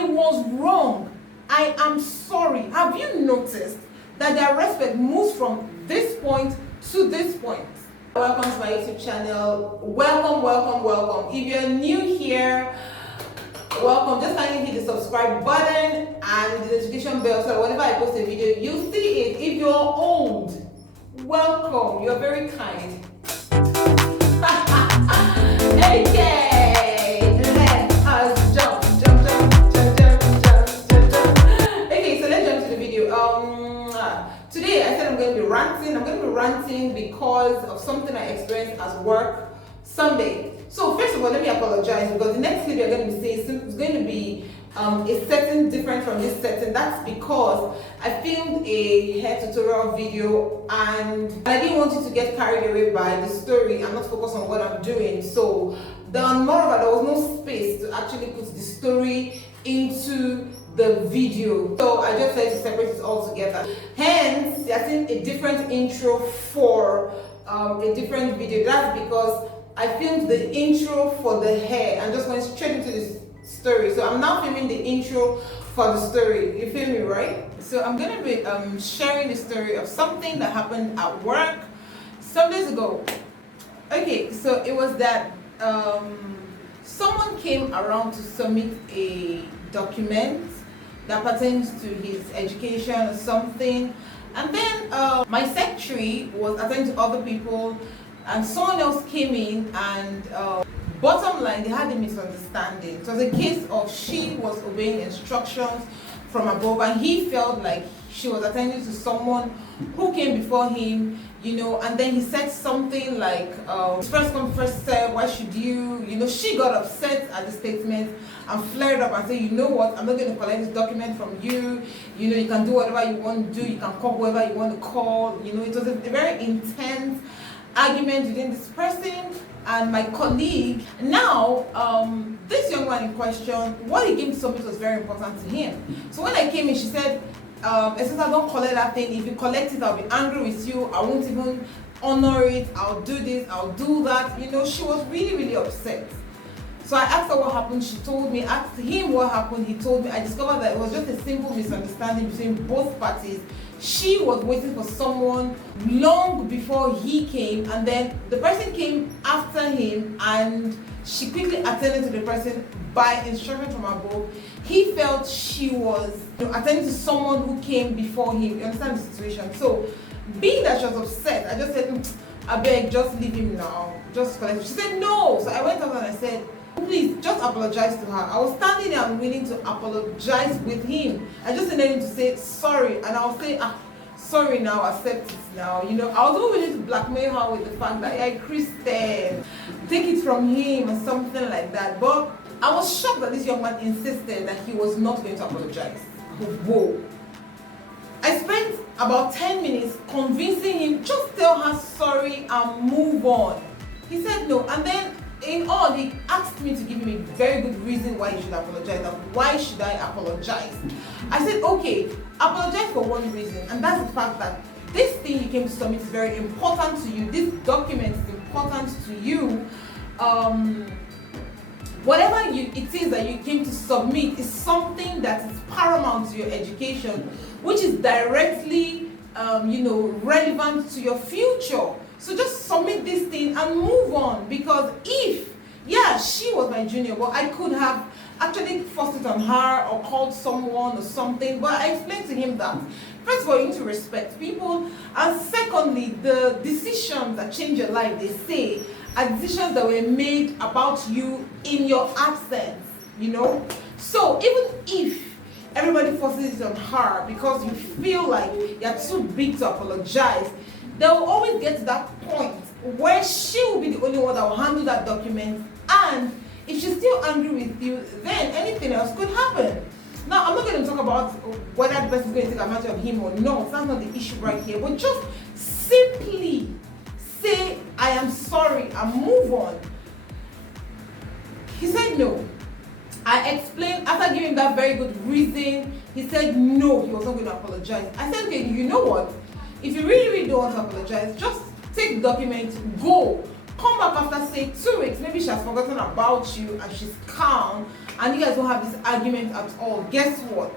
I was wrong. I am sorry. Have you noticed that their respect moves from this point to this point? Welcome to my YouTube channel. Welcome. If you're new here, welcome. Just kindly hit the subscribe button and the notification bell so that whenever I post a video, you'll see it. If you're old, welcome. You're very kind. Okay, let us jump. Okay, so let's jump to the video. Today I said I'm going to be ranting. I'm going to be ranting because of something I experienced at work Sunday. So first of all, let me apologize because the next clip you're going to be seeing is going to be a setting different from this setting. That's because I filmed a hair tutorial video and I didn't want you to get carried away by the story and not focus on what I'm doing. So moreover, there was no space to actually put the story into the video. So I just decided to separate it all together. Hence, I think a different intro for a different video. That's because I filmed the intro for the hair and just went straight into the story. So I'm now filming the intro for the story. You feel me, right? So I'm gonna be sharing the story of something that happened at work some days ago. Okay, so it was that someone came around to submit a document that pertains to his education or something, and then my secretary was attending to other people and someone else came in and bottom line, they had a misunderstanding. It was a case of she was obeying instructions from above and he felt like she was attending to someone who came before him, you know, and then he said something like, first come, first serve, why should you? You know, she got upset at the statement and flared up and said, you know what, I'm not going to collect this document from you. You know, you can do whatever you want to do, you can call whoever you want to call. You know, it was a very intense argument within this person and my colleague. Now, this young man in question, what he came to submit was very important to him. So when I came in, she said, Esther, don't collect that thing. If you collect it, I'll be angry with you. I won't even honor it. I'll do this, I'll do that. You know, she was really upset. So I asked her what happened. She told me. Asked him what happened. He told me. I discovered that it was just a simple misunderstanding between both parties. She was waiting for someone long before he came, and then the person came after him and she quickly attended to the person by instruction from above. He felt she was attending to someone who came before him. You understand the situation? So being that she was upset, I just said, I beg, just leave him now. Just collect him. She said no. So I went up and I said, please just apologize to her. I was standing there and willing to apologize with him. I just needed him to say sorry, and I'll say sorry now, accept it now. You know, I was not willing to blackmail her with the fact that I Christian, take it from him or something like that. But I was shocked that this young man insisted that he was not going to apologize. Whoa. I spent about 10 minutes convincing him, just tell her sorry and move on. He said no, and then in all, he asked me to give him a very good reason why he should apologize. Why should I apologize? I said, okay, apologize for one reason, and that's the fact that this thing you came to submit is very important to you. This document is important to you. Whatever it is that you came to submit is something that is paramount to your education, which is directly, relevant to your future. So just submit this thing and move on, because she was my junior, but I could have actually forced it on her or called someone or something. But I explained to him that first of all, you need to respect people, and secondly, the decisions that change your life, they say, are decisions that were made about you in your absence, you know. So even if everybody forces it on her because you feel like you're too big to apologize, they will always get to that point where she will be the only one that will handle that document, and if she's still angry with you, then anything else could happen. Now, I'm not going to talk about whether the person is going to take advantage of him or not. That's not the issue right here. But just simply say, I am sorry, and move on. He said no. I explained, after giving that very good reason, he said no, he was not going to apologize. I said, okay, you know what? If you really don't want to apologize, just take the document, go, come back after say 2 weeks, maybe she has forgotten about you and she's calm and you guys don't have this argument at all. Guess what?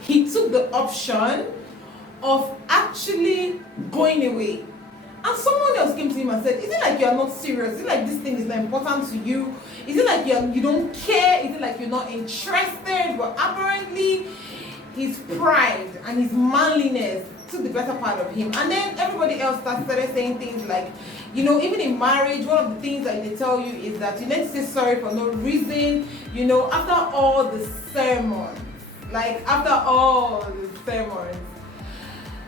He took the option of actually going away. And someone else came to him and said, is it like you're not serious? Is it like this thing is not important to you? Is it like you don't care? Is it like you're not interested? But apparently his pride and his manliness took the better part of him. And then everybody else started saying things like, you know, even in marriage, one of the things that they tell you is that you need to say sorry for no reason. You know, after all the sermons,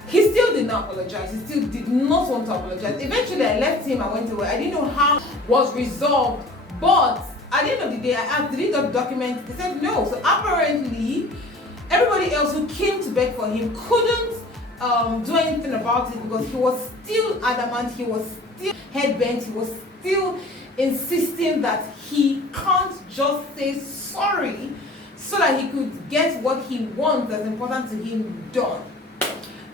he still did not apologize. He still did not want to apologize. Eventually, I left him. I went away. I didn't know how it was resolved. But at the end of the day, I asked, did he got the document? They said no. So apparently, everybody else who came to beg for him couldn't do anything about it because he was still adamant. He was still headbent. He was still insisting that he can't just say sorry so that he could get what he wants that's important to him done.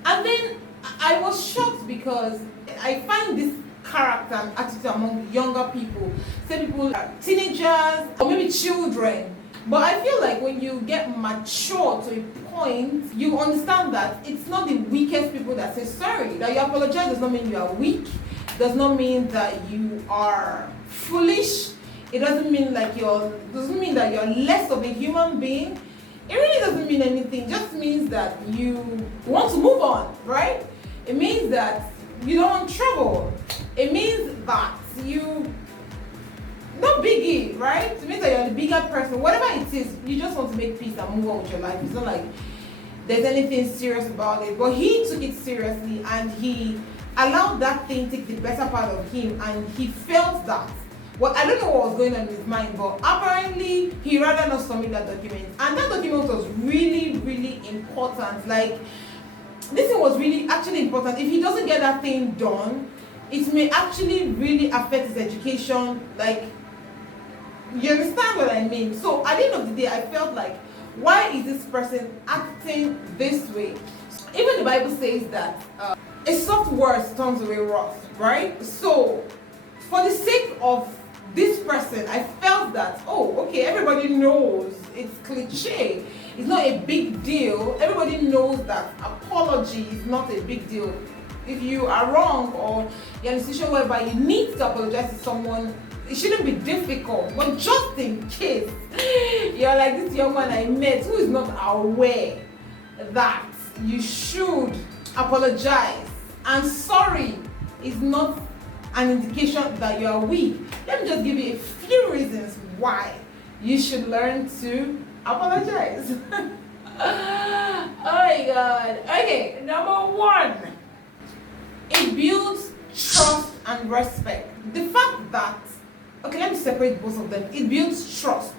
And then I was shocked because I find this character and attitude among younger people, say people like teenagers or maybe children. But I feel like when you get mature to a point, you understand that it's not the weakest people that say sorry. That you apologize does not mean you are weak. Does not mean that you are foolish. It doesn't mean that you're less of a human being. It really doesn't mean anything. It just means that you want to move on, right? It means that you don't want trouble. It means that not biggie, right? It means that you're the bigger person. Whatever it is, you just want to make peace and move on with your life. It's not like there's anything serious about it. But he took it seriously and he allowed that thing take the better part of him, and he felt that. Well, I don't know what was going on in his mind, but apparently he rather not submit that document. And that document was really, really important. Like, this thing was really actually important. If he doesn't get that thing done, it may actually really affect his education. Like, you understand what I mean? So at the end of the day, I felt like, why is this person acting this way? Even the Bible says that a soft word turns away wrath, right? So for the sake of this person, I felt that, oh, okay, everybody knows it's cliche. It's not a big deal. Everybody knows that apology is not a big deal. If you are wrong or you're in a situation whereby you need to apologize to someone, it shouldn't be difficult. But just in case you're like this young man I met who is not aware that you should apologize, and sorry is not an indication that you are weak. Let me just give you a few reasons why you should learn to apologize. Oh my God. Okay, number one, it builds trust and respect. The fact that, okay, let me separate both of them. It builds trust.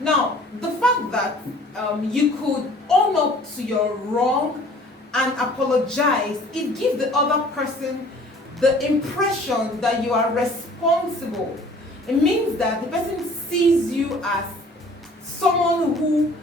Now, the fact that you could own up to your wrong and apologize, it gives the other person the impression that you are responsible. It means that the person sees you as someone who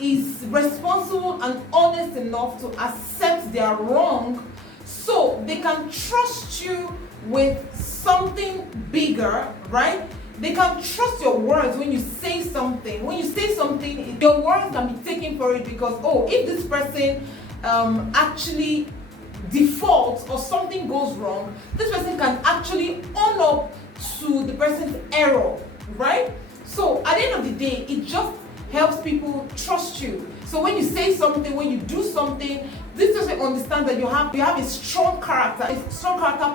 is responsible and honest enough to accept their wrong, so they can trust you with something bigger, right? They can trust your words when you say something. When you say something, your words can be taken for it because, oh, if this person actually defaults or something goes wrong, this person can actually own up to the person's error, right? So at the end of the day, it just helps people trust you. So when you say something, when you do something, this person understands that you have a strong character,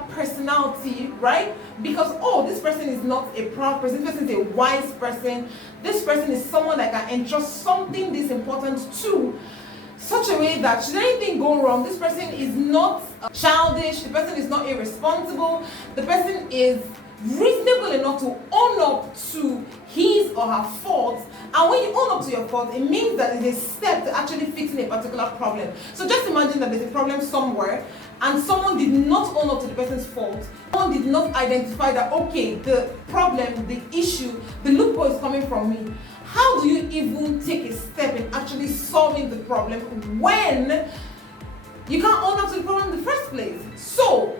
personality, right? Because, oh, this person is not a proud person, this person is a wise person, this person is someone that can entrust something this important to, such a way that should anything go wrong, this person is not childish, the person is not irresponsible, the person is reasonable enough to own up to his or her faults. And when you own up to your fault, it means that it's a step to actually fixing a particular problem. So just imagine that there's a problem somewhere and someone did not own up to the person's fault. Someone did not identify that, okay, the problem, the issue, the loophole is coming from me. How do you even take a step in actually solving the problem when you can't own up to the problem in the first place? So,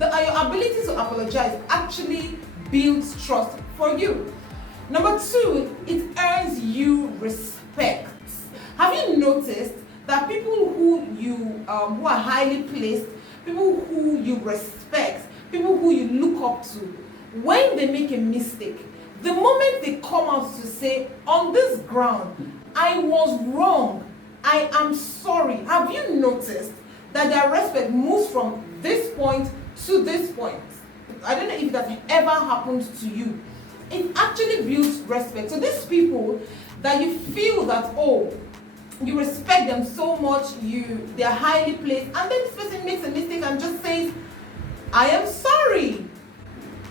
Your ability to apologize actually builds trust for you. Number two, it earns you respect. Have you noticed that people who are highly placed, people who you respect, people who you look up to, when they make a mistake, the moment they come out to say, on this ground, I was wrong, I am sorry, have you noticed that their respect moves from this point to this point? I don't know if that ever happened to you. It actually builds respect. So these people that you feel that, oh, you respect them so much, they're highly placed, and then this person makes a mistake and just says, I am sorry.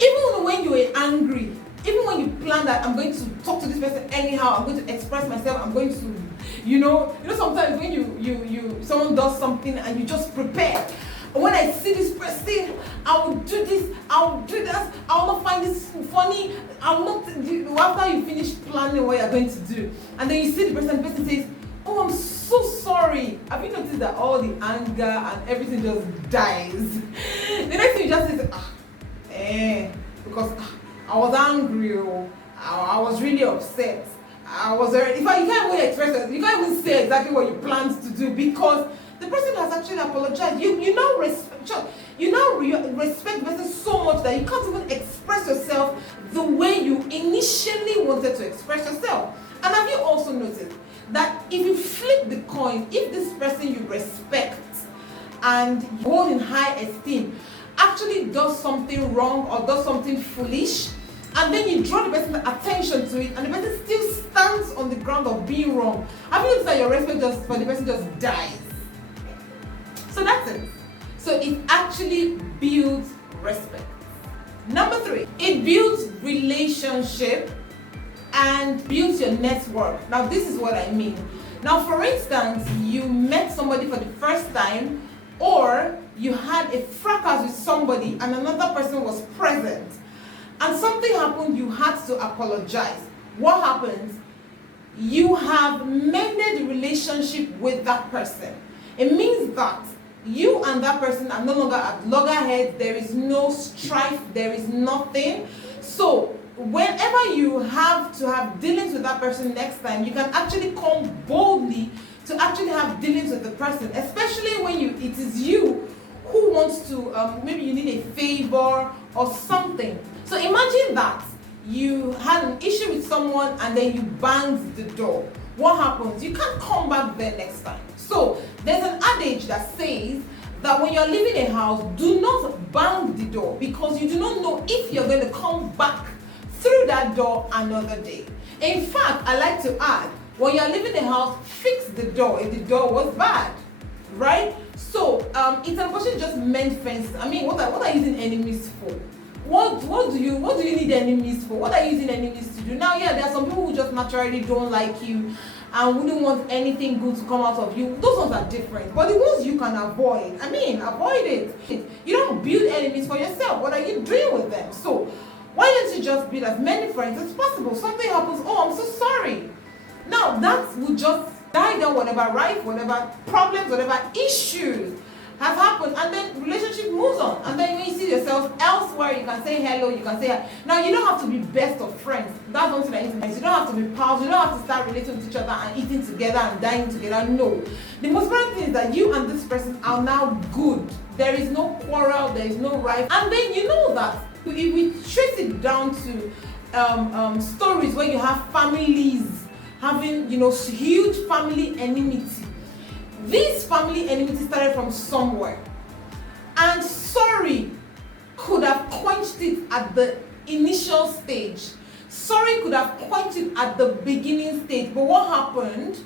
Even when you were angry, even when you plan that I'm going to talk to this person anyhow, I'm going to express myself, I'm going to, sometimes when someone does something and you just prepare. When I see this person, I will do this, I will do that, I will not find this funny, I will not, after you finish planning what you're going to do, and then you see the person says, oh, I'm so sorry. Have you noticed that all the anger and everything just dies? The next thing you just say, because I was angry, or I was really upset. In fact, you can't even express it. You can't even say exactly what you planned to do because the person has actually apologized. You now respect the person so much that you can't even express yourself the way you initially wanted to express yourself. And have you also noticed that if you flip the coin, if this person you respect and you hold in high esteem actually does something wrong or does something foolish, and then you draw the person's attention to it, and the person still stands on the ground of being wrong, have you noticed that your respect for the person just dies? So that's it. So it actually builds respect. Number three, it builds relationship and builds your network. Now this is what I mean. Now for instance, you met somebody for the first time, or you had a fracas with somebody and another person was present, and something happened, you had to apologize. What happens? You have mended the relationship with that person. It means that you and that person are no longer at loggerheads. There is no strife, there is nothing. So whenever you have to have dealings with that person next time, you can actually come boldly to actually have dealings with the person, especially when it is you who wants to, maybe you need a favor or something. So imagine that you had an issue with someone and then you banged the door. What happens? You can't come back there next time. So there's an adage that says that when you're leaving a house, do not bang the door, because you do not know if you're going to come back through that door another day. In fact, I like to add, when you're leaving the house, fix the door if the door was bad, right? So it's unfortunately just mend fences. I mean, what are you using enemies for? What do you need enemies for? What are you using enemies to do? Now, yeah, there are some people who just naturally don't like you and wouldn't want anything good to come out of you. Those ones are different. But the ones you can avoid, avoid it. You don't build enemies for yourself. What are you doing with them? So why don't you just build as many friends as possible? Something happens, oh, I'm so sorry. Now that will just die down whatever problems, whatever issues have happened, and then relationship moves on. And then when you see yourself elsewhere, you can say hello, you can say hi. Now you don't have to be best of friends. That's one thing that is nice. You don't have to be pals, you don't have to start relating with each other and eating together and dining together. No. The most important thing is that you and this person are now good. There is no quarrel, there is no rife. And then you know that if we trace it down to stories where you have families having, huge family enmity. This family enmity started from somewhere, and sorry could have quenched it at the initial stage. Sorry could have quenched it at the beginning stage. But what happened?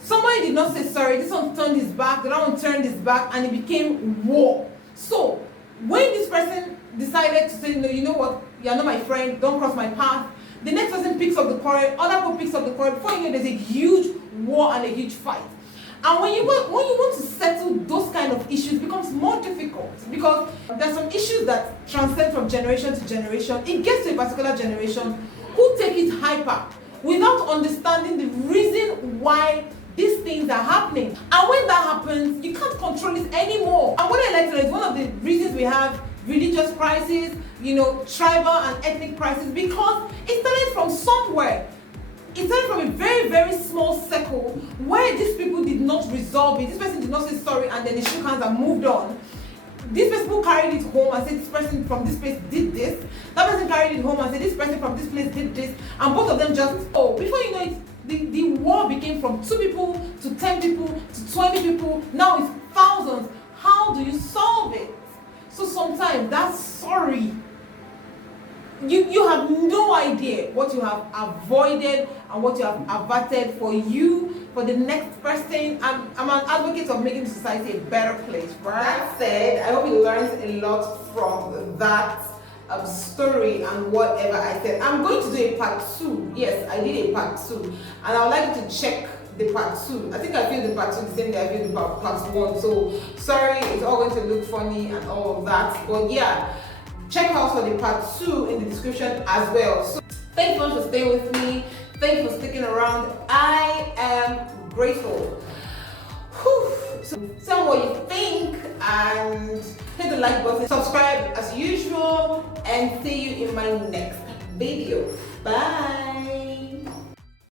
Somebody did not say sorry. This one turned his back, the other one turned his back, and it became war. So when this person decided to say, no, you know what, you're not my friend, don't cross my path, the next person picks up the quarrel, other person picks up the quarrel. Before you know, there's a huge war and a huge fight. And when you want to settle those kind of issues, it becomes more difficult, because there's some issues that transcend from generation to generation. It gets to a particular generation who take it hyper without understanding the reason why these things are happening. And when that happens, you can't control it anymore. And what I like to know is one of the reasons we have religious crisis, tribal and ethnic crisis, because it started from somewhere. It started from a very, very small circle where these people did not resolve it. This person did not say sorry and then they shook hands and moved on. These people carried it home and said this person from this place did this. That person carried it home and said this person from this place did this. And both of them just, before you know it, the war became from 2 people to 10 people to 20 people. Now it's thousands. How do you solve it? So sometimes that's sorry. You have no idea what you have avoided and what you have averted for you, for the next person. I'm an advocate of making society a better place, right? That said, I hope you learned a lot from that story and whatever I said. I'm going to do a part 2. Yes, I did a part 2, and I would like you to check the part 2. I think I feel the part 2 the same day I feel the part 1. So sorry, it's all going to look funny and all of that, but yeah, check out for the part 2 in the description as well. So thank you so much for staying with me. Thank you for sticking around. I am grateful. So tell me what you think and hit the like button, subscribe as usual, and see you in my next video. Bye.